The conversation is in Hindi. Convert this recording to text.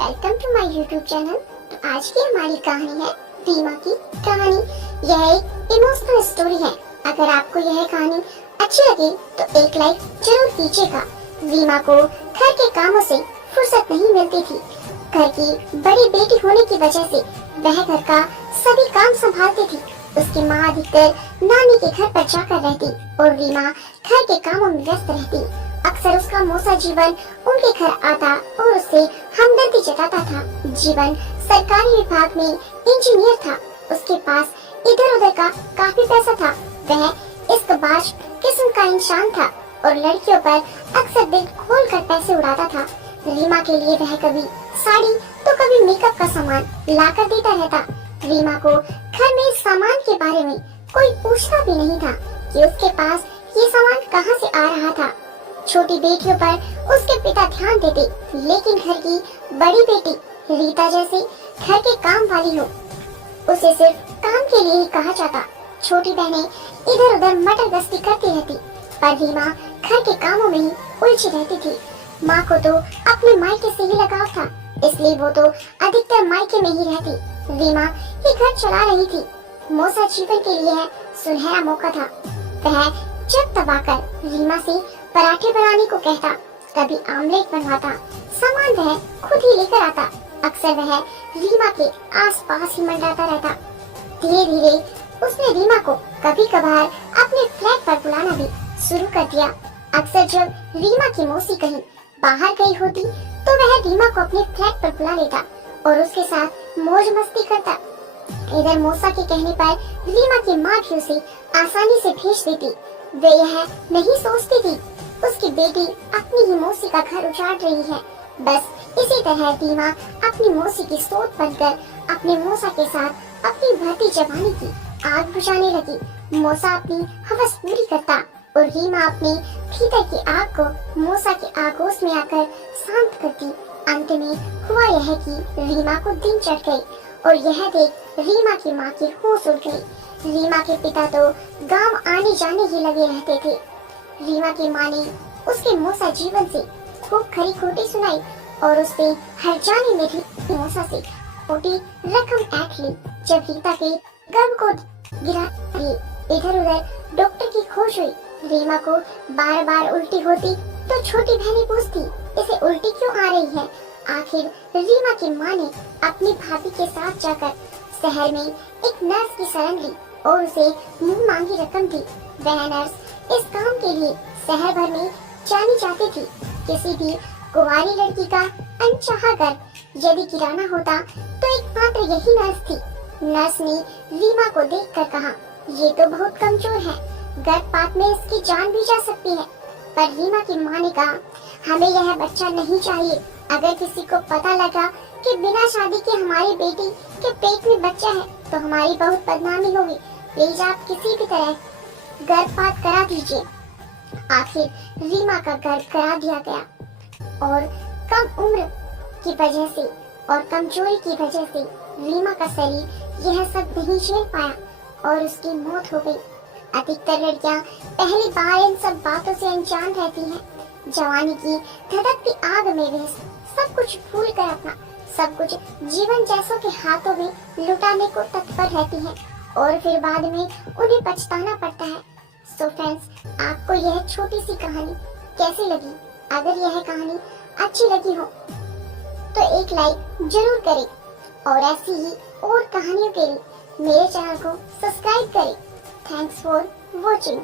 Welcome to my YouTube channel. तो आज की हमारी कहानी है रीमा की कहानी। यह एक इमोशनल स्टोरी है। अगर आपको यह कहानी अच्छी लगे तो एक लाइक जरूर कीजिएगा। रीमा को घर के कामों से फुर्सत नहीं मिलती थी। घर की बड़ी बेटी होने की वजह से वह घर का सभी काम संभालती थी। उसकी माँ अधिकतर नानी के घर पर जाकर रहती और रीमा घर के कामों में व्यस्त रहती। अक्सर उसका मौसा जीवन उनके घर आता और उससे हमदर्दी जताता था। जीवन सरकारी विभाग में इंजीनियर था। उसके पास इधर उधर का काफी पैसा था। वह इश्कबाज किस्म का इंसान था और लड़कियों पर अक्सर दिल खोल कर पैसे उड़ाता था। रीमा के लिए वह कभी साड़ी तो कभी मेकअप का सामान लाकर देता रहता। रीमा को घर में इस सामान के बारे में कोई पूछता भी नहीं था कि उसके पास ये सामान कहां से आ रहा था। छोटी बेटियों पर उसके पिता ध्यान देते, लेकिन घर की बड़ी बेटी रीता जैसे घर के काम वाली हो उसे सिर्फ काम के लिए ही कहा जाता। छोटी बहनें इधर उधर मटर गश्ती करती रहती, पर रीमा घर के कामों में ही उलझी रहती थी। माँ को तो अपने मायके से ही लगाव था, इसलिए वो तो अधिकतर मायके में ही रहती। रीमा ही घर चला रही थी। मौसा जीवन के लिए है सुनहरा मौका था। वह जब दबाकर रीमा से पराठे बनाने को कहता, कभी आमलेट बनवाता। सामान वह खुद ही लेकर आता। अक्सर वह रीमा के आसपास ही मंडराता रहता। धीरे धीरे उसने रीमा को कभी कभार अपने फ्लैट पर बुलाना भी शुरू कर दिया। अक्सर जब रीमा की मौसी कहीं बाहर गई होती तो वह रीमा को अपने फ्लैट पर बुला लेता और उसके साथ मौज मस्ती करता। इधर मौसा के कहने पर रीमा की माँ भी उसे आसानी से भेज देती। वे यह नहीं सोचती थी उसकी बेटी अपनी ही मौसी का घर उजाड़ रही है। बस इसी तरह रीमा अपनी मौसी की सोच बनकर अपने मौसा के साथ अपनी बढ़ती जवानी की आग बुझाने लगी। मौसा अपनी हवस पूरी करता और रीमा अपने भीतर की आग को मौसा के आगोश में आकर शांत करती। अंत में हुआ यह कि रीमा को दिन चढ़ गई और यह देख रीमा की माँ की होश उड़ गई। रीमा के पिता तो गांव आने जाने ही लगे रहते थे। रीमा की माँ ने उसके मौसा जीवन से खूब खरी खोटी सुनाई और उससे हर जाने में भी मौसा से छोटी रकम ऐंठ ली। जब रीता के गर्भ को गिरा दिए, इधर उधर डॉक्टर की खोज हुई। रीमा को बार बार उल्टी होती तो छोटी बहनी पूछती, इसे उल्टी क्यों आ रही है। आखिर रीमा की माँ ने अपनी भाभी के साथ जाकर शहर में एक नर्स की शरण ली और उसे मुंह मांगी रकम दी। वह नर्स इस काम के लिए शहर भर में जानी जाती थी। किसी भी कुंवारी लड़की का अनचाहा गर्भ यदि गिराना होता तो एकमात्र यही नर्स थी। नर्स ने रीमा को देखकर कहा, ये तो बहुत कमजोर है, गर्भपात में इसकी जान भी जा सकती है। पर रीमा की माँ ने कहा, हमें यह बच्चा नहीं चाहिए। अगर किसी को पता लगा कि बिना शादी के हमारी बेटी के पेट में बच्चा है तो हमारी बहुत बदनामी होगी। प्लीज आप किसी भी तरह गर्भपात करा दीजिए। आखिर रीमा का गर्भ करा दिया गया और कम उम्र की वजह से और कमजोरी की वजह से रीमा का शरीर यह सब नहीं झेल पाया और उसकी मौत हो गई। अधिकतर लड़कियां पहली बार इन सब बातों से अनजान रहती हैं। जवानी की धधकती आग में वे सब कुछ भूल कर अपना सब कुछ जीवन जैसों के हाथों में लुटाने को तत्पर रहती हैं और फिर बाद में उन्हें पछताना पड़ता है। सो फ्रेंड्स, आपको यह छोटी सी कहानी कैसी लगी? अगर यह कहानी अच्छी लगी हो तो एक लाइक जरूर करें और ऐसी ही और कहानियों के लिए मेरे चैनल को सब्सक्राइब करें। Thanks for watching.